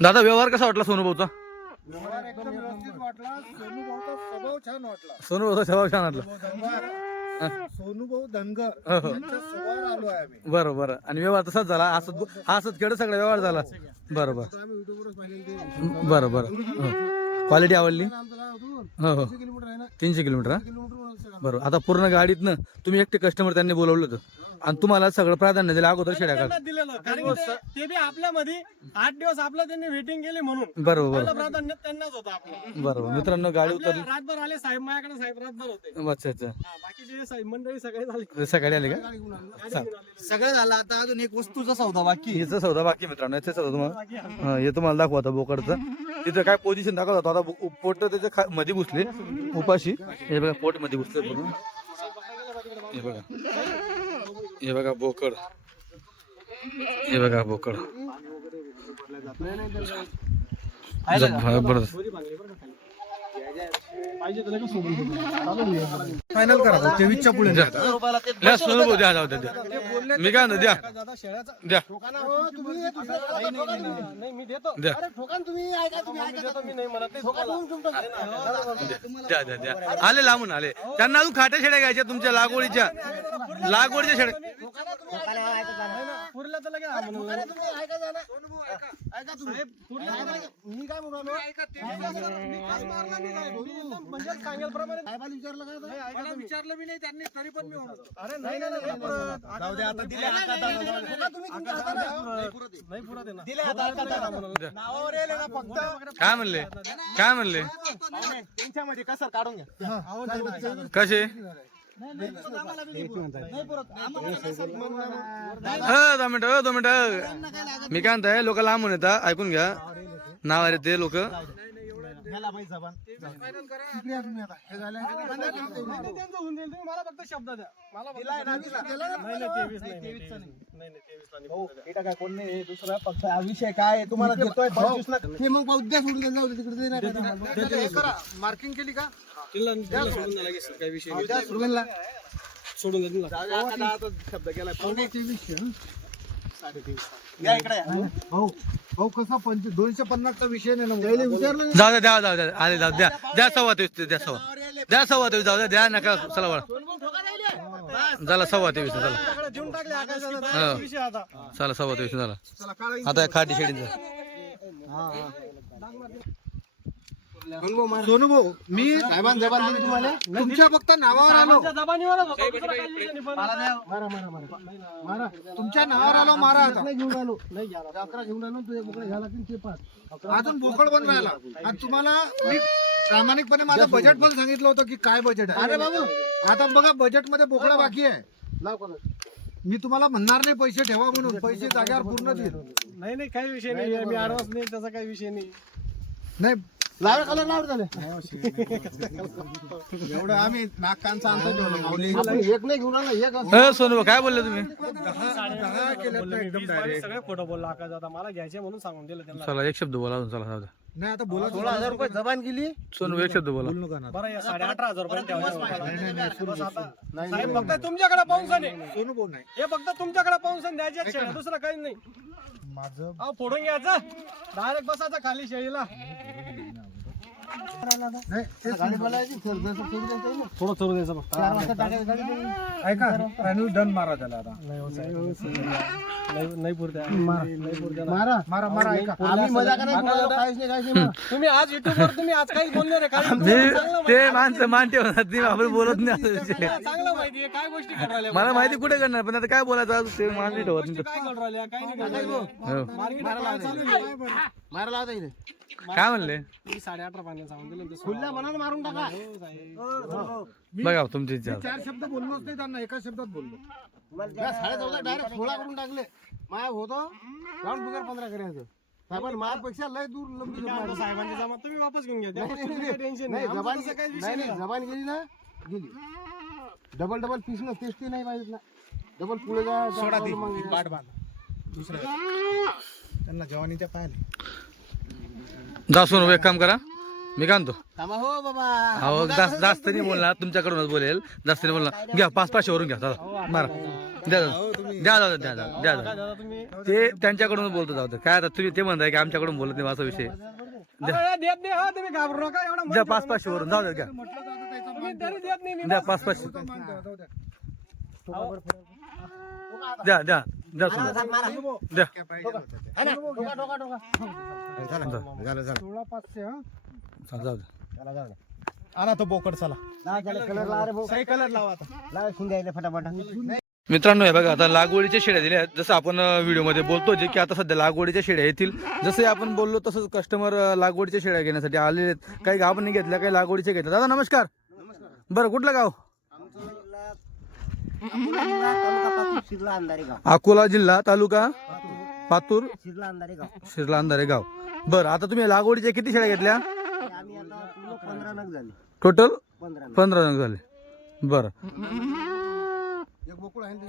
दादा व्यवहार कसा वाटला सोनूभाऊचा? व्यवहार एकदम व्यवस्थित वाटला. सोनूभाऊचा स्वभाव छान वाटला. सोनूभाऊचा स्वभाव छान वाटला. सोनूभाऊ धनगर हो, हो. यांच्या स्वभावावर आलो आहे आम्ही. बरं बरं. आणि व्यवहार तसाच झाला, हसत खेळ सगळा व्यवहार झाला. बरं बरं आम्ही युट्यूबवरच पाहिलेलं ते. बरं बरं. क्वालिटी आवडली? आमचं गाव होतं. हो हो 300 किलोमीटर आहे ना. 300 किलोमीटर हा? किलोमीटरवर असं गाव. बरोबर. आता पूर्ण गाडीतनं तुम्ही एकटे कस्टमर त्यांनी बोलवलं होतं आणि तुम्हाला सगळं प्राधान्य दिलं अगोदर शेड्या त्यांना दिलेलं कारण की ते बी आपल्यामध्ये 8 दिवस आपलं त्यांनी वेटिंग केली म्हणून बरोबर पहिलं प्राधान्य त्यांनाच होतं आपलं. बरोबर. मित्रांनो गाडी आपल्या उतरली. रातभर आले साहेब माझ्याकडे साहेब रातभर होते. अच्छा अच्छा. हा, बाकीचे साहेब मंडळी सगळे झाले. सकाळी आले का? गाडी घेऊन आलेले. सगळं झालं. आता अजून एक वस्तूचा सौदा बाकी. हिचा सौदा बाकी मित्रांनो. याचा सौदा तुम्हाला हे तुम्हाला दाखवा आता बोकडचं. तिथं काय पोझिशन दाखवत होता. आता पोट त्याच्या मध्ये घुसले उपाशी. हे बघा पोट मध्ये घुसले पूर्ण. हे बघा, हे बघा बोकड. हे बघा बोकड. जबरदस्त. पाहिजे तर लगेच सोडून देतो. फायनल करा 23च्या पुढे. द्या सोनू भाऊ द्या, जाऊ द्या द्या. मी काय म्हणतो द्या दादा शेळ्याचा द्या नाही मी देतो. द्या तुम्ही ऐका मी देतो, मी नाही म्हणत नाही तुम्हाला. द्या द्या द्या. आले लांबून आले. त्यांना अजून खाट्या शेड्या घ्यायच्या तुमच्या लागवडीच्या शेड्या. पुरीला तर लगेच हा म्हणून. मी काय म्हणालो म्हणजे सांगेलप्रमाणे विचारलं काय मला विचारलं बी नाही त्यांनी तरी पण मी म्हणतो. अरे नाही नाही नाही पुरत. जाऊ दे आता दिले नाही पुरत आहे ना. दिले नावावर येईल ना फक्त. काय म्हणले? काय म्हणले? त्यांच्यामध्ये कसं काढून घ्या. कसे? दोन मिनिटं. मी काय म्हणताय लोक लांबून येतात ऐकून घ्या. नाव आहे ते लोक. त्यांचं होऊन जाईल. तुम्ही मला फक्त शब्द द्या. मला फक्त नाही नाही 23 नाही 23 चा नाही. नाही नाही 23 चा नाही. काय कोण नाही दुसरा फक्त हा विषय काय तुम्हाला देतोय 25 ला. हे मग उद्या सोडून जाऊ तिकडे मार्किंग केली का? तिला सोडून द्या लगेच. काही विषय नाही. उद्या सुरुवातीला सोडून द्या तिला. शब्द केला 23 या इकडे भाऊ भाऊ कसा 250 चा विषय नाही ना विचारलं. जाऊ द्या द्या जाऊ द्या. आले जाऊ द्या द्या 23:15 द्या 23:15 जाऊ द्या द्या नका चला वळा. झाला 23:15 चला. देऊन टाकले आकाशाला विषय आता. चला 23:15 झाला. आता खाटी शेडीचा. सोनू भाऊ मी साहेबांनी जबान दिली तुम्हाला तुमच्या फक्त नावावर आलो. आमच्या जबानीवरच होतं. दुसरं काही विषय नाही. पण मारा तुमच्या नावावर आलो. मारा आता घेऊन आलो. नाही 11 घेऊन आलो. तुझे बोकडे घ्यायला लागतील ते 5 अजून बोकड पण राहिला. आणि तुम्हाला मी प्रामाणिकपणे माझं बजेट पण सांगितलं होतं की काय बजेट आहे. अरे बाबू आता बघा बजेट मध्ये बोकडा बाकी आहे. मी तुम्हाला म्हणणार नाही पैसे ठेवा म्हणून. पैसे जाग्यावर पूर्ण देईल. नाही नाही काही विषय नाही. मी ऍडव्हान्स नाही त्याचा काही विषय नाही. नाही लावा कलर लावून झाले एवढं आम्ही नाक कानचा अंतर ठेवलं माऊली. एक नाही घेऊन आला एक सोनू काय बोलले तुम्ही? सगळे खोटं बोलला आकाश आता. मला घ्यायचे म्हणून सांगून दिलं त्यांना. चला एक शब्द बोला अजून. चला जाऊ द्या. नाही आता बोला 16,000 रुपये जबान गेली. सोनू एक शब्द बोला. बरं या 18,500 रुपये साहेब फक्त तुमच्याकडे पाहून सण आहे. सोनू भाऊ नाही हे फक्त तुमच्याकडे पाहून सण द्यायचे शेळ्या. दुसरं काही नाही. माझं अहो फोडून घ्यायचं डायरेक्ट बसायचं खाली शेळीला. नाही तेच थोडं चरू द्यायचं फक्त. ऐका प्राणी दंड मारा त्याला आता. नाही पुरत्या. मारा मारा मारा ऐका आम्ही मजा तुम्ही आज युट्यूबवर तुम्ही आज काही बोलले रे. काही ते माणसं मान ठेवणार ते आपण बोलत नाही. चांगलं माहिती आहे काय गोष्टी घडून राहिल्या. मला माहिती कुठे करणार पण आता काय बोलायचं आज ते मान नाही ठेवत. गोष्टी काय घडून राहिल्या काही नाही घडून राहिल्या. हो. मार्केट चालू आहे. मारा लावता इथे काय म्हणले? तुम्ही 18.5 पाण्यात सांगून दिलं. खुल्या मनानं मारून टाका. बघा तुमची इच्छा. 4 शब्द बोललोच नाही त्यांना. एका शब्दात बोललो. 14.5 डायरेक्ट 16 करून टाकले. माया होतो राऊंड फिगर 15 करायचं. साहेबांनी माझ्यापेक्षा लय दूर लंबी साहेबांची जमा तुम्ही वापस घेऊन घ्या. टेन्शन नाही नाही. जबान आमचं काही विषय नाही नाही. जबान गेली ना गेली. डबल डबल पीस न टेस्टी नाही पाहिजे ना. डबल पुढे जा सोडा ती पाठ बांध दुसरं त्यांना जवानीच्या पायाने जा सोनू एक काम करा. मी काय म्हणतो थांबा हो बाबा. अहो जास्त नाही बोलणार तुमच्याकडूनच बोलेल. जास्त नाही बोलणार. घ्या 500 वरून घ्या दादा मारा द्या दादा. द्या दादा द्या दादा द्या काय दादा दादा तुम्ही ते त्यांच्याकडून बोलतो जाऊ दे. काय आता तुम्ही ते म्हणताय की आमच्याकडून बोलत नाही असा विषय अरे, देत नाही हा तुम्ही घाबरू नका एवढा द्या 500 वरून जाऊ द्या घ्या तुम्ही तरी देत नाही मी द्या 500 द्या द्या द्या सोडून. द्या सोळा 500 हा जाऊ द्या आणा तो बोकड चला सही कलर लावा आता मित्रांनो हे बघा आता लागवडीच्या शेळ्या दिल्या आहेत. जसं आपण व्हिडिओमध्ये बोलतो जे की आता सध्या लागवडीच्या शेळ्या येतील. जसं आपण बोललो तसंच कस्टमर लागवडीच्या शेळ्या घेण्यासाठी आलेले आहेत. काही गावांनी घेतल्या काही लागवडीच्या घेतल्या. दादा नमस्कार. बरं कुठलं गाव? अकोला जिल्हा तालुका पातूर शिरला अंधारे गाव. बरं आता तुम्ही लागवडीच्या किती शेळ्या घेतल्या? टोटल 15 नग झाले. बरं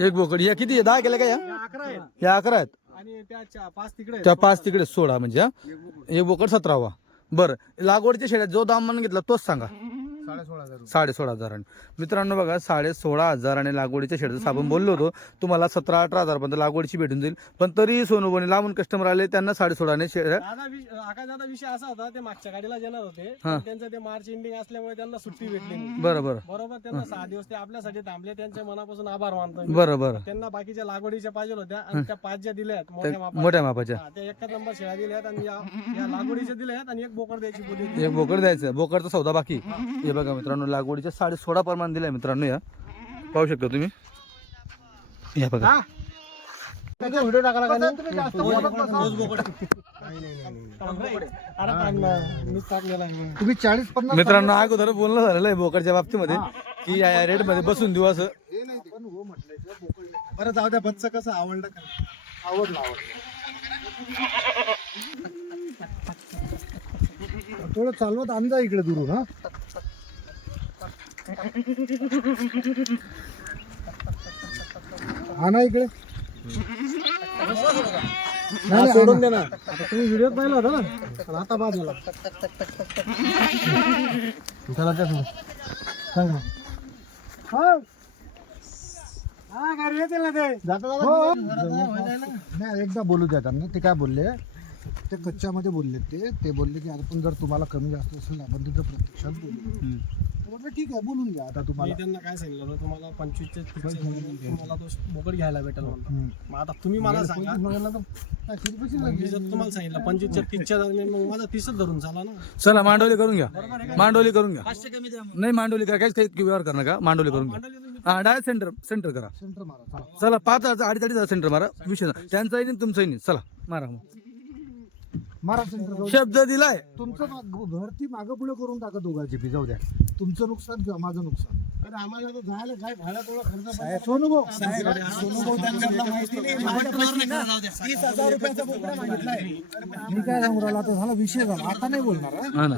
एक बोकड या किती 10 केल्या का या? 11 आहेत या 11 आहेत. आणि त्या 5 तिकडे आहेत. त्या 5 तिकडे 16 म्हणजे हा? एक बोकड 17वा. बरं लागवडीच्या शेळ्यात जो दाम म्हणून घेतला तोच सांगा. 16,500 मित्रांनो बघा 16,500 लागवडीच्या शेळ्या. जसं आपण बोललो होतो तुम्हाला 17-18 हजार पर्यंत लागवडीची भेटून जाईल. पण तरी सोनूबोनी लांबून कस्टमर आले त्यांना 16,500 शेळ्या. दादा विषय असा होता ते मागच्या गाडीला येणार होते पण त्यांचं ते मार्च एंडिंग असल्यामुळे त्यांना सुट्टी भेटली नाही. बरोबर बरोबर त्यांना 6 दिवस ते आपल्यासाठी थांबले त्यांच्या मनापासून आभार मानतो मी. बरोबर त्यांना बाकीच्या लागवडीच्या पाहिजे होत्या आणि त्या 5 ज्या दिल्या आहेत मोठ्या मापाच्या मोठ्या मापाच्या त्या एकच नंबर शेळ्या दिल्या आहेत आणि या लागवडीच्या दिल्या आहेत आणि एक बोकड द्यायची बोली. एक बोकड द्यायचं. बोकडचा सौदा बाकी. हे बघा मित्रांनो लागवडीच्या 16.5 प्रमाण दिलाय मित्रांनो. या पाहू शकता तुम्ही. या बघा व्हिडिओ टाकला का नाही? तुम्ही जास्त बोलत बसा. मी टाकलेला आहे. तुम्ही 40-50 मित्रांनो अगोदर बोलणं झालेलं आहे बोकडच्या बाबतीमध्ये की या रेट मध्ये बसून देऊ असं. बरं जाऊ द्या. बच्च कसं आवडलं का? आवडलं थोडं चालवत आणजा इकडे दुरून. हा आणा इकडे. नाही, सोडून दे ना. आता तुम्ही व्हिडिओ पाहिला होता ना पण आता बाद झाला. चला त्या समोर. सांग मग. हा गाडी येतील ना ते. हो. नाही एकदा बोलू द्या त्यांना. ते काय बोलले ते कच्च्यामध्ये बोलले ते बोलले की आपण जर तुम्हाला कमी जास्त असेल आपण तिथं प्रत्यक्षात बोलू. म्हटलं ठीक आहे बोलून घ्या. आता मी तुम्हाला त्यांना काय सांगितलं होतं तुम्हाला 25 तुम्हाला तो बोकड घ्यायला भेटेल म्हणतो. मग आता तुम्ही मला सांगा मी जर तुम्हाला सांगितलं 25 30च्या दरम्यान मग माझा 30च धरून झाला ना. चला मांडवली करून घ्या. मांडवली करून घ्या. नाही मांडवली करा. काहीच काही व्यवहार करा नका. मांडवली करून घ्या. हा डायरेक्ट सेंटर करा. सेंटर मारा. चला 5,000 2,500 सेंटर मारा. विषय नाही. त्यांचाही नाही तुमचाही नाही. चला मारा मग. मारा सेंटर. शब्द दिलाय. तुमचं भरती मागं पुढे करून टाका दोघांची बी. जाऊ द्या. तुमचं नुकसान किंवा माझं नुकसान. अरे आम्हाला तर झालं काय भाडा थोडा खर्च. सोनूभाऊ मी काय सांगू राहिला आता झाला विषय झाला. आता नाही बोलणार. हा ना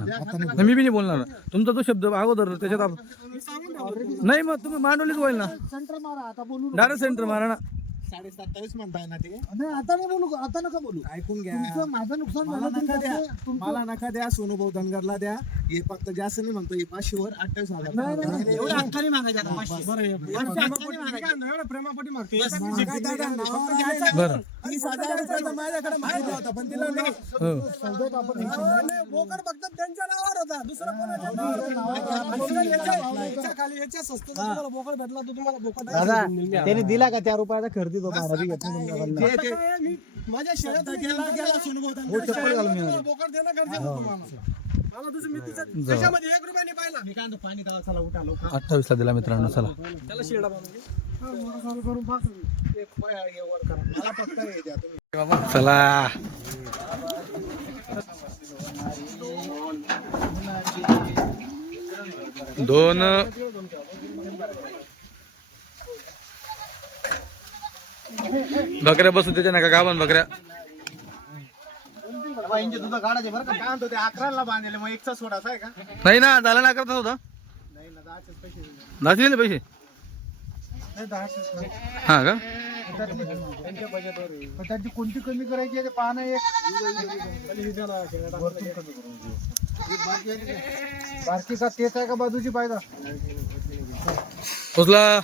मी बी नाही बोलणार. तुमचा तो शब्द अगोदर त्याच्यात नाही मग तुम्ही मांडवलीच होईल ना. सेंटर मारा. आता बोलू डायरेक्ट सेंटर मारा ना. 27.5 म्हणताय ना ते. नाही आता नाही बोलू. आता नका बोलू. ऐकून घ्या. तुमचं माझं नुकसान झालं नका द्या. मला नका द्या. सोनूभाऊ धनगरला द्या. हे फक्त जास्त नाही म्हणतो. हे 500 वर 28,000. एवढं हक्काने मागायचं आता 500. बरं एवढं प्रेमापोटी मागतो. बरं 30,000 रुपयाचा माझ्याकडे मागितला होता पण दिला नाही. सौद्यात आपण बोकड फक्त त्यांच्या नावावर होता दुसरं कोणाच्या याच्या खाली याच्या स्वस्त तुम्हाला बोकड भेटला तर तुम्हाला बोकड त्याने दिला का त्या रुपयाचा खरेदी तो बारा मी माझ्या शेळ्यात बोकड देणं गरजेचं होतं मला दुसरं मी तिचं त्याच्यामध्ये 1 रुपयाने पाहिला मी काय पाणी द्यावं. चला उठा लोक 28 ला दिला मित्रांनो. चला त्याला शेळा बांधून करून पाहतो. मला फक्त हे द्या तुम्ही. चला दोन बकऱ्या बसून त्याच्या नका गाभण बकऱ्या. तुझा काढायचे बरं का. काय म्हणतो ते 11ला बांधले मग एकचा सोडाचा आहे का. नाही ना झाला ना करता होता. नाही ना 10चे पैसे दिले. दाखी दिले पैसे. नाही 10चे. हा का त्यांच्या बजेटवर आहे. पण त्यांची कोणती कमी करायची आहे ते पाहणं एक. बारकी का तेच आहे का बाजूची पायदा. उचला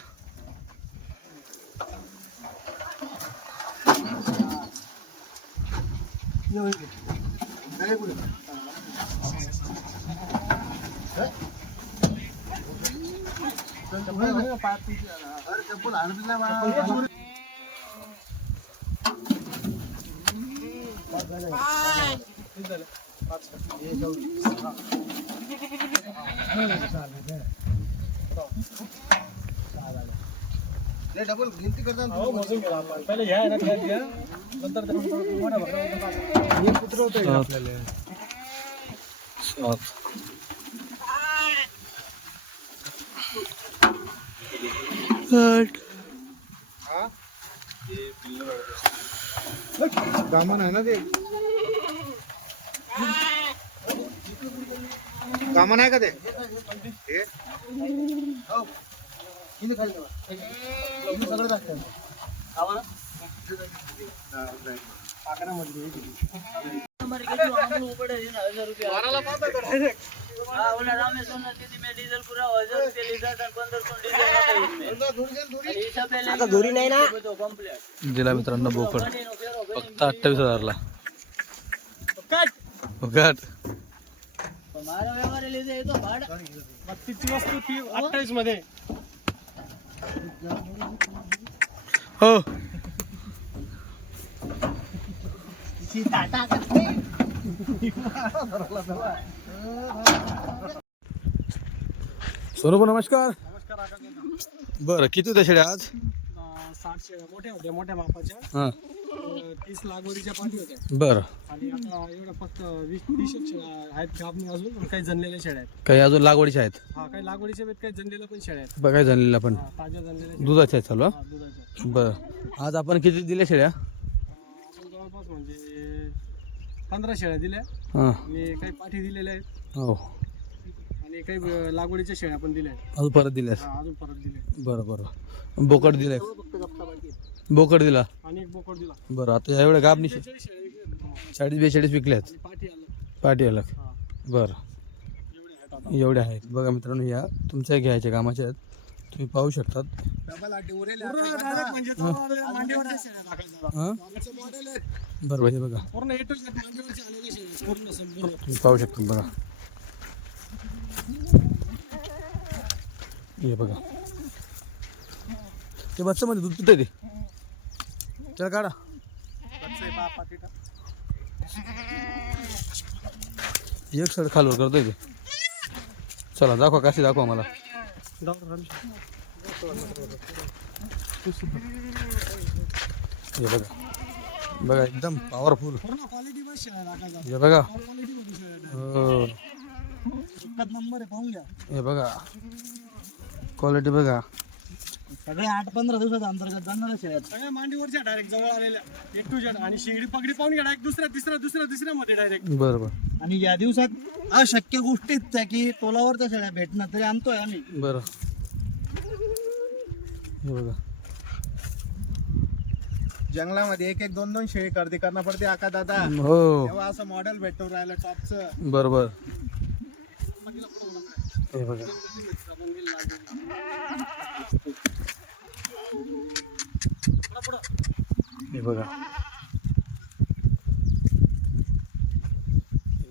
डबल गिनती करता हो, मोजून घ्या आपण. पहिले ह्या आहे ना, ह्या घ्या. नंतर त्या मोठ्या बकऱ्या टाका. हे कुत्रं होतं इकडे आपल्याला. 7 गामन आहे ना ते गामन आहे का ते हे? हो. इथे खाली ठेवा. इथे सगळं टाकतं. दिला मित्रांनो बोकड फक्त 28,000ला. फुकट. 32 वस्तू ती 28 मध्ये. हो सोनू नमस्कार. नमस्कार आका काका. बरं किती होत्या शेळ्या आज? 60 शेळ्या मोठ्या होत्या, मोठ्या मापाच्या. हां 30 लागवडीच्या पाठी होत्या. बरं. आणि आता एवढ्या फक्त 20-30 शेळ्या आहेत गाभणी अजून. आणि काही जनलेल्या शेळ्या आहेत. काही अजून लागवडीच्या आहेत? हा, काही लागवडीच्या आहेत, काही जनलेल्या पण शेळ्या आहेत. बघाय झालेला पण हा, ताज्या जनलेल्या शेळ्या. दुधाच्या आहेत चालू हा? हा, दुधाच्या. बरं. आज आपण किती दिल्या शेळ्या? आपण जवळपास म्हणजे 15 शेळ्या दिल्या. हां आणि काही पाठी दिलेल्या आहेत. हो आणि काही लागवडीच्या शेळ्या पण दिल्या आहेत. अजून परत दिल्यास? हा, अजून परत दिले. बरं बरं. बोकड दिले? बोकड दिला. आणि एक बोकड दिला. बरं. आता एवढ्या गाबनी 40 शेळ्या विकल्या. 40-42 विकल्यात? आणि पाठी आलं. पाठी अलग. हा, बरं एवढे आहेत आता. एवढ्या आहेत बघा मित्रांनो. या तुमच्या घ्यायच्या कामाच्या आहेत, तुम्ही पाहू शकतात. डबल आटी उरेल पूर्ण direct म्हणजे जवळ मांडीवरच्या शेळ्या टाकायच्या. हां आमचं मॉडेल आहे. बरं हे बघा पूर्ण A to Z मांडीवरच्या आलेल्या शेळ्या. पूर्ण संपूर्ण. तुम्ही पाहू शकता बघा. हे बघा ते बच्चामध्ये दूध पितंय ते, त्याला काढा. एक सड खालवर करतोय ते. चला दाखवा काशी दाखवा मला. हे बघा बघा एकदम पॉवरफुल. पूर्ण क्वालिटी बस शेळ्या टाकायच्या. हे बघा क्वालिटी मध्ये शेळ्या. हो. एकच नंबर आहे, पाहून घ्या. हे बघा क्वालिटी बघा. सगळे 8-15 दिवसाच्या अंतर्गत जाणार शेळ्यात. सगळ्या मांडीवरच्या डायरेक्ट जवळ आलेल्या A to Z. आणि शिंगडी पगडी पाहून घ्या डायरेक्ट दुसऱ्या मध्ये डायरेक्ट. बरं बरं आणि या दिवसात अशक्य गोष्टीच आहे की तोलावरच्या शेळ्या भेटणार तरी आणतोय आम्ही. बरं. हे बघा जंगलामध्ये 1-1, 2-2 शेळी गर्दी करणं पडते आका दादा. हो तेव्हा असं मॉडेल भेटतो राहिलं टॉपचं. बरोबर. हे बघा हे बघा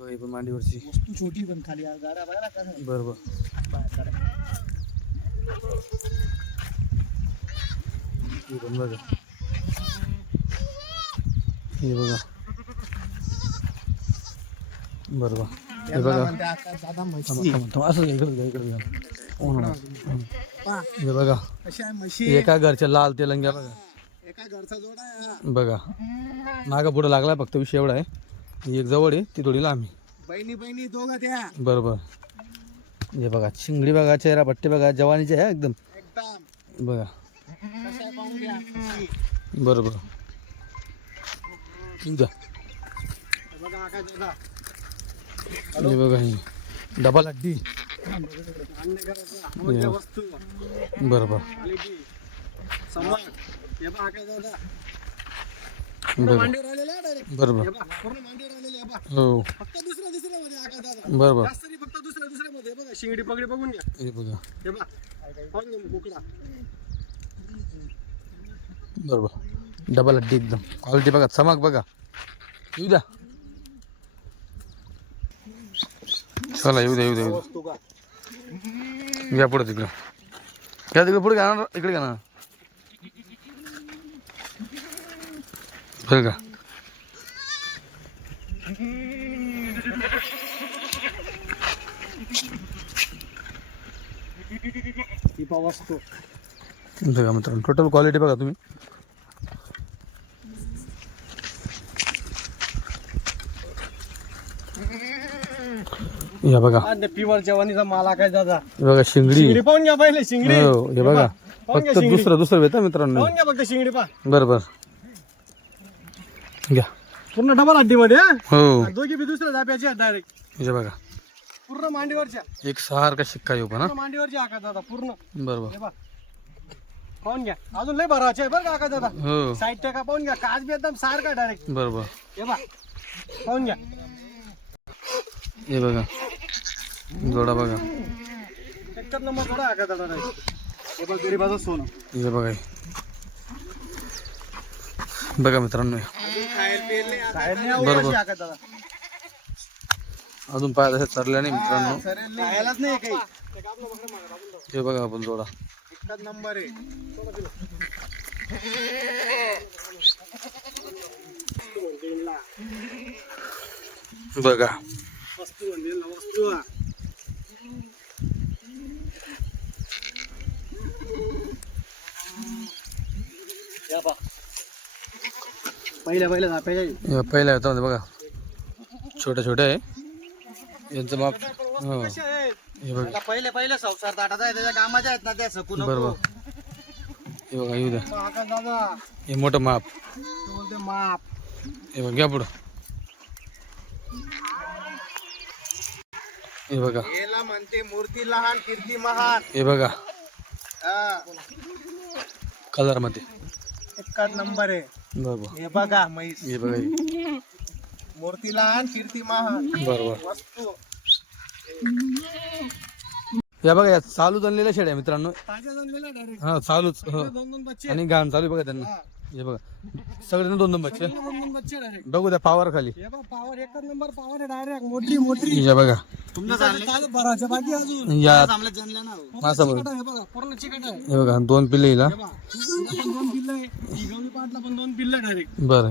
हे पण मांडीवरची वस्तू छोटी पण खाली गाडा बघा कसं आहे. बरोबर. हे पण बघा हे बघा बरोबर. हे बघा म्हणते आका दादा म्हशी. असं इकडे इकडे हे बघा अशा आहे म्हशी. एका घरच्या लाल तेलंग्या बघा. एका घरचा जोडा आहे हा. बघा मागं पुढं लागला फक्त विषय एवढा आहे. ही एक जवळ आहे ती थोडी लांब आहे. बहिणी दोघं त्या बरोबर. हे बघा शिंगडी बघा, चेहरा पट्टी बघा, जवानीचे आहे एकदम एकदम. बघा. कशा आहे पाहून घ्या. बरोबर. ठीक आहे. बघा आका दादा. हे बघा ही डबल अड्डी. अन्य घराचा अमूल्य वस्तू. बरोबर क्वालिटी सम्मान. हे बघा आका दादा. बरोबर मांडीवर आलेले आहे डायरेक्ट. बरोबर. हे बघा पूर्ण मांडीवर आलेले आहे बघा. हो फक्त दुसऱ्या मध्ये आका दादा. बरोबर. जास्त नाही, फक्त दुसऱ्या मध्ये. बघा शिंगडी पगडी बघून घ्या. हे बघा हे बघा पाहून घ्या बोकडा. बरोबर डबल अड्डी एकदम क्वालिटी बघा, चमक बघा. येऊ द्या चला येऊ द्या येऊ द्या येऊ द्या. घ्या पुढे तिकडं घ्या तिकडे पुढे घ्या ना इकडे घ्या ना बरं का. बघा मित्रांनो टोटल क्वालिटी बघा तुम्ही. या बघा प्युअर जेवणीचा माला काय दादा. हे बघा शिंगडी. शिंगडी पाहून घ्या पहिले शिंगडी. हो हे बघा पाहून घ्या फक्त शिंगडी. दुसरं येतं मित्रांनो. पाहून घ्या फक्त शिंगडी पा. बरं घ्या पूर्ण डबल हड्डी मध्ये हो. दोघी बी दुसऱ्या जाप्याच्या डायरेक्ट. हे बघा पूर्ण मांडीवरच्या. एक सारखा शिक्का येऊ पण हा. पूर्ण मांडीवरची आका दादा पूर्ण. बरोबर हे बा पाहून घ्या अजून लय भरावाचे आहे बरं का आका दादा. हो साईड टाका पाहून घ्या काच बी एकदम सारखा डायरेक्ट. बरोबर. हे बा पाहून घ्या. हे बघा जोडा बघा. एकच नंबर थोडा आका दादा. हे बघ गरीबाचं सोनं. हे बघा बघा मित्रांनो बरोबर आका दादा. अजून पाय तसे चरल्या नाही मित्रांनो. खायलाच नाही काही. हे बघा आपण जोडा एकच नंबर आहे. बघा वस्तू म्हणजे ना वस्तू. या बा पहिल्या जाप्याच्या. हे पहिल्या येतात बघा छोट्या छोट्या आहे यांचं माप. हो हे बघा पहिले संसार ताटाचा आहे त्याच्या कामाच्या आहेत ना त्या सकून. बरोबर. हे बघा येऊ द्या. आका दादा हे मोठं माप. बोलते माप. हे बघा घ्या पुढं. हे बघा याला म्हणते मूर्ती लहान कीर्ती महान. हे बघा हा, कलर मध्ये. एकच नंबर आहे. बरोबर. हे बघा म्हैस. हे बघा हे. मूर्ती लहान कीर्ती महान. बरोबर. वस्तू या बघा या चालू आणलेल्या शेड्या मित्रांनो. ताज्या जणलेला डायरेक्ट. हा चालूच हो. दोन बच्चे. आणि घाण चालू आहे बघा त्यांना. हे बघा सगळे दोन बच्चे. दोन बच्चे डायरेक्ट. बघू त्या पावर खाली. हे बघ पावर एकच नंबर पावर आहे डायरेक्ट. मोठी या बघा चालू भरायचं बाकी अजून. या जमले ना. मासा बघा. चिकट आहे बघा पूर्ण चिकट आहे. हे बघा दोन पिल्ले हिला. हे बघा हिला पण दोन पिल्लं आहे. ही गवळी पाटला पण दोन पिल्लं डायरेक्ट. बरं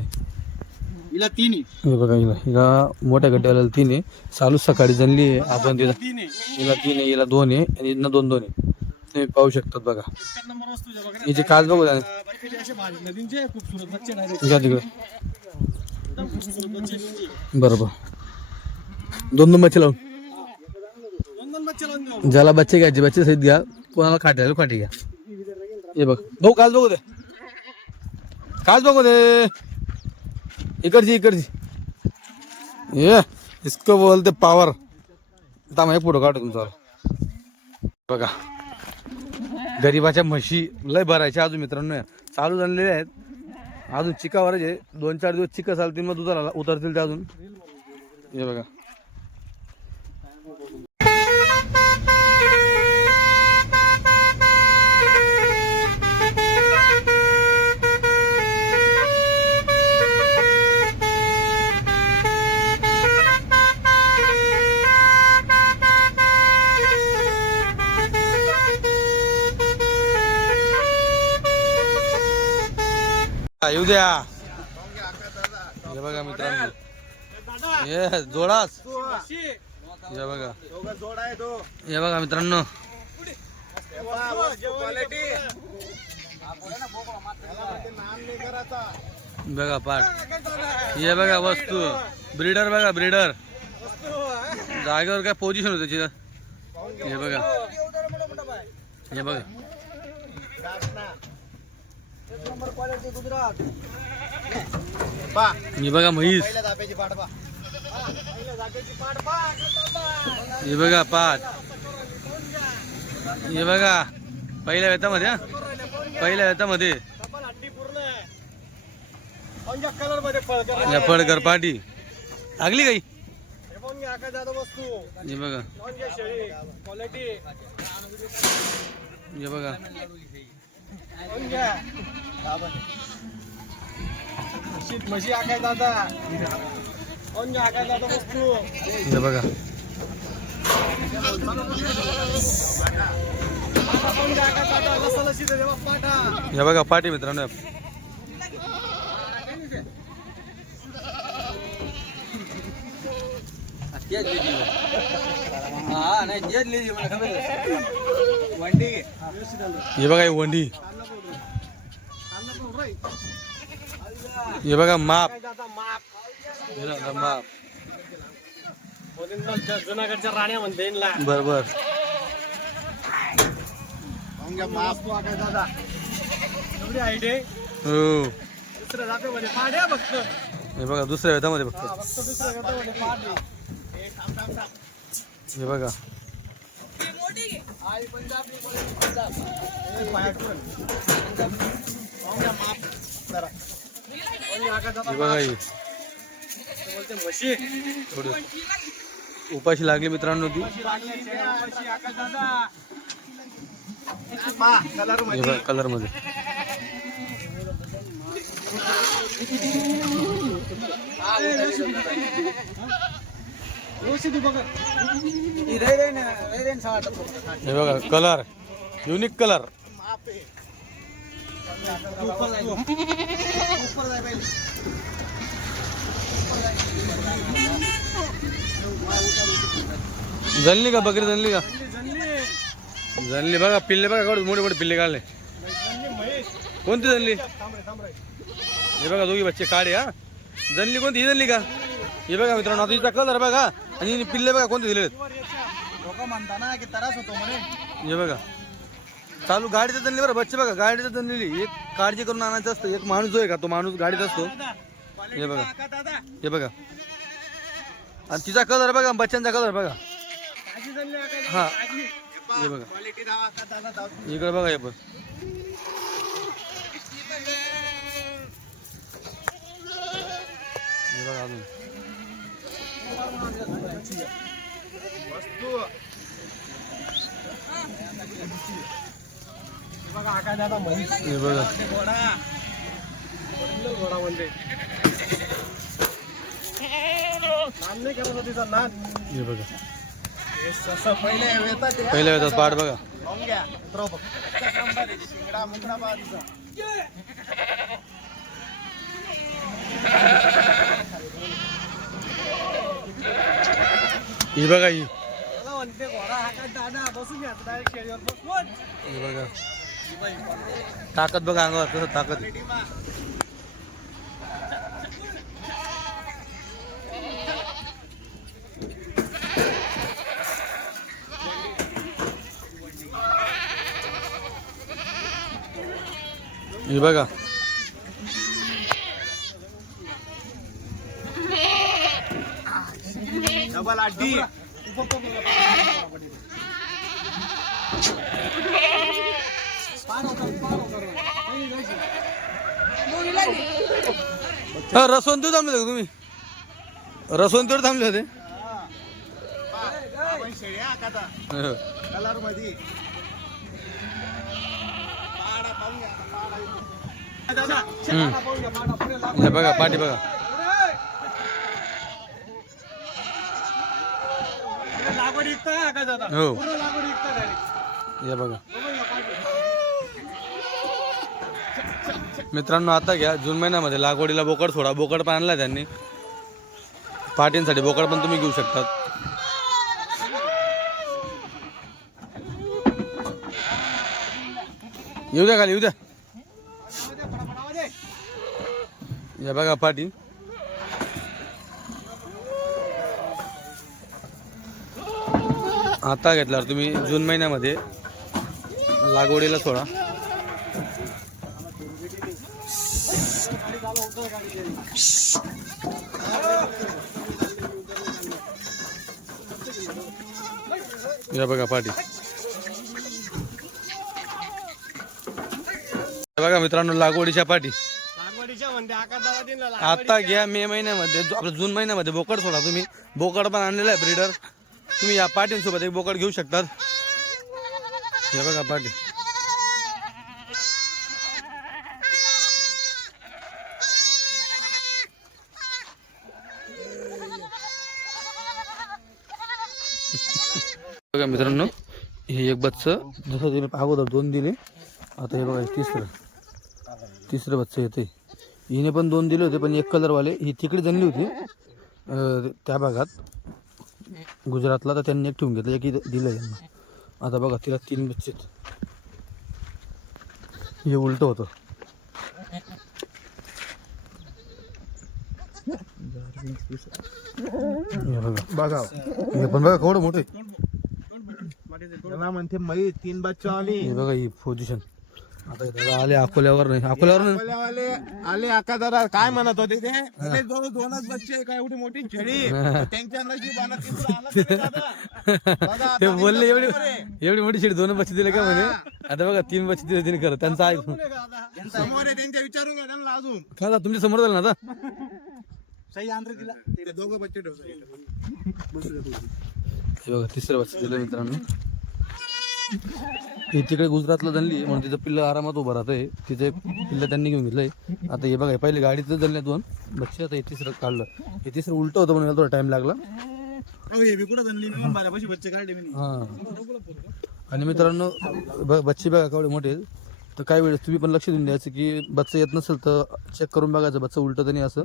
हिला तिन्ही. हे बघा हिला मोठ्या गड्ड्यावाल्याला 3 आहे. चालू सकाळी जनली आहे आपण तिला. तीन आहे. हिला 3 आहे हिला 2 आहे आणि हिला 2 आहे. तुम्ही पाहू शकतात बघा. एकच नंबर वस्तू आहे बघा. हिचे काच बघू द्या. बाकीचे असे भारी नदींचे खूपसूरत बच्चे डायरेक्ट. घ्या तिकडे. एकदम खूपसूरत बच्चे नदींचे. बरोबर 2 बच्चे लावून. दोन बच्चे लावून देऊ. ज्याला बच्चे घ्यायचे बच्चे सहित घ्या. कोणाला खाटी खाटी घ्या. हे बघ भाऊ काच बघू दे. काच बघू दे. इकडची ये इसको बोलते पावर. आता माहिती पुढं काढू तुमचा. बघा गरीबाच्या म्हशी लय भरायच्या अजून मित्रांनो. चालू झालेले आहेत अजून चिकावरच आहे. 2-4 दिवस चिका चालतील मग दुधाला उतरतील ते अजून. हे बघा येऊ द्या. हे बघा मित्रांनो हे जोडाच. हे बघा जोड आहे तो. हे बघा मित्रांनो क्वालिटी. बघा पाठ. हे बघा वस्तू ब्रीडर बघा ब्रीडर. जागेवर काय पोझिशन होते त्याची. हे बघा हे बघा हे बघा म्हैस. हे बघा पाठ. हे बघा पहिल्या वेतामध्ये. पहिल्या वेतामध्ये कलर मध्ये फळ या फडकर पाठी लागली काही. वस्तू. हे बघा क्वालिटी. हे बघा म्हशी आकाय दादा. आकाय दादा वस्तू. हे बघा हे बघा पाटी मित्रांनो. हे बघा ही वंडी. हे बघा माप. माप जुनागडच्या राण्या म्हणते बरोबर. हो दुसऱ्या जात्यामध्ये पाड्या फक्त. हे बघा दुसऱ्या वेतामध्ये फक्त. दुसऱ्या जात्यामध्ये पाड्या. हे बघा हे बघा ही थोडी उपाशी लागली मित्रांनो ती. हे बघा कलर मध्ये. हे बघा कलर युनिक कलर. जनली का बकरी जनली का? जनली बघा. पिल्ले बघा काढू मोठे मोठे पिल्ले काढले. कोणती जनली? हे बघा दोघी बच्चे काढे. हा जनली कोणती? ही जनली का? हे बघा मित्रांनो आता हिचा कलर बघा आणि पिल्ले बघा कोणते दिलेत. हे बघा चालू गाडीचं जनली बरं. बच्चे बघा गाडीचं जनलेली. एक काळजी करून आणायचं असतं. एक माणूस जो आहे का तो माणूस गाडीत असतो. हे बघा हे बघा आणि तिचा कलर बघा बच्चांचा कलर बघा. हा हे बघा इकडे बघा. हे पण हे बघा अजून हे बघा. घोडा म्हणते नाम नाही करत तिचा नाद. हे बघा पहिल्या पहिल्या वेळेस पाठ बघा. ही बघा ही. म्हणते घोडा हाकात दादा बसून घ्या डायरेक्ट शेळीवर बसून. हे बघा ताकद बघा अंगावर कसं ताकद. हे बघा डबल अड्डी. रसवंतीवर थांबले होते तुम्ही? रसवंतीवर थांबले होते. कलर मध्ये हे बघा पाठी बघा. लागवड विकता का दादा? हो लागवड विकता डायरेक्ट. हे बघा मित्रांनो आता घ्या जून महिन्यामध्ये लागवडीला बोकड सोडा. बोकड पण आणला त्यांनी. पाटींसाठी बोकड पण तुम्ही घेऊ शकतात. येऊ द्या खाली येऊ द्या. या बघा पाटी. आता घेतल्यावर तुम्ही जून महिन्यामध्ये लागवडीला सोडा. या बघा पाटी. बघा मित्रांनो लागवडीच्या पाटी. लागवडीच्या म्हणते आकाश दादा दिला. आता घ्या मे महिन्यामध्ये आपलं जून महिन्यामध्ये बोकड सोडा तुम्ही. बोकड पण आणलेला आहे ब्रीडर. तुम्ही या पाटींसोबत एक बोकड घेऊ शकतात. हे बघा पाटी. बघा मित्रांनो, हे एक बच्चं जसं तिने अगोदर 2 दिले, आता हे बघा तिसरं बच्चं येते. हिने पण 2 दिले होते, पण एक कलरवाले ही तिकडे जणली होती त्या भागात गुजरातला, तर त्यांनी एक ठेवून घेतलं, एक दिलं यांना. आता बघा तिला 3 बच्चे आहेत. हे उलट होतं. बघा हे पण बघा केवढं मोठे. त्याला म्हणते मई 3 बच्चे आली. हे बघा ही पोझिशन. आता हे दादा आले अकोल्यावर नाही, अकोल्यावर नाही. आले आले आका जरा काय म्हणत होते ते 2च बच्चे काय एवढी मोठी खेळी त्यांच्या नशिबाला तिसरा आला तरी दादा. बघा, ते आता बोलले समोर एवढी मोठी शेडी 2 बच्चे दिले का म्हणे. आता बघा 3 बच्चे दिले तिने करत त्यांचा ऐकून. आहे त्यांच्या विचारून घ्या त्यांना अजून का आता तुमच्या समोर झालं ना आता. सही आंध्र दिला ते 2 बच्चे ठेवले. हे बघा तिसरं बच्चे दिलं मित्रांनो. हे तिकडे गुजरातला जनली म्हणून तिचं पिल्लं आरामात उभं राहतंय. तिचे पिल्लं त्यांनी घेऊन घेतलंय. आता हे बघा पहिले गाडीतच जणले 2 बच्चे, आता हे तिसरं काढलं. हे तिसरं उलट होतं म्हणून थोडा टाइम लागला. हा आणि मित्रांनो बच्चे बघा केवढे मोठे. तर काही वेळेस तुम्ही पण लक्ष देऊन द्यायचं की बच्चं येत नसेल तर चेक करून बघायचं बच्चं उलट तर नाही असं.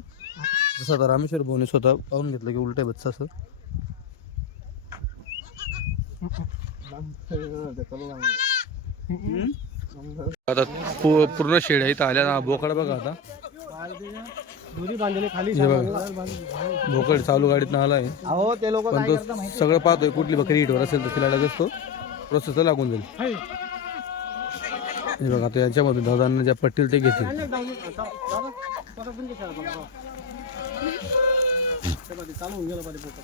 जसं आता रामेश्वर भाऊने स्वतः पाहून घेतलं की उलट आहे बच्चं असं. आता पूर्ण शेड आहे इथं आल्या ना. बोकड बघा आता दोरी बांधले खाली. हे बघा बोकड चालू गाडीत आलाय. अहो ते लोक पण तो सगळं पाहतोय कुठली बकरी हिटवर असेल तर तिला लगेच तो प्रोसेस लागून जाईल. हे बघा आता याच्यामधून दादांना ज्या पट्टील ते घेतील. चालून गेलं पाहिजे बोकड.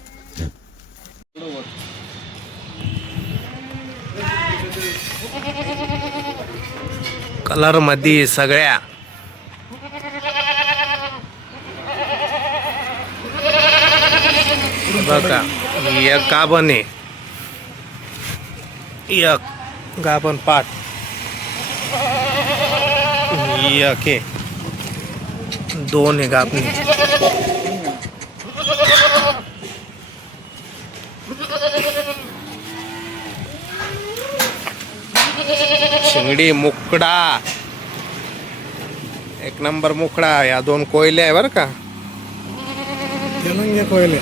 कलर मध्ये सगळ्या बघा. एक गाभण आहे, एक गाभण पाट, एक आहे, 2 आहे गाभणी. शिंगडी मुकडा, 1 नंबर मुकडा. या 2 कोयले आहे बरं का. कोयले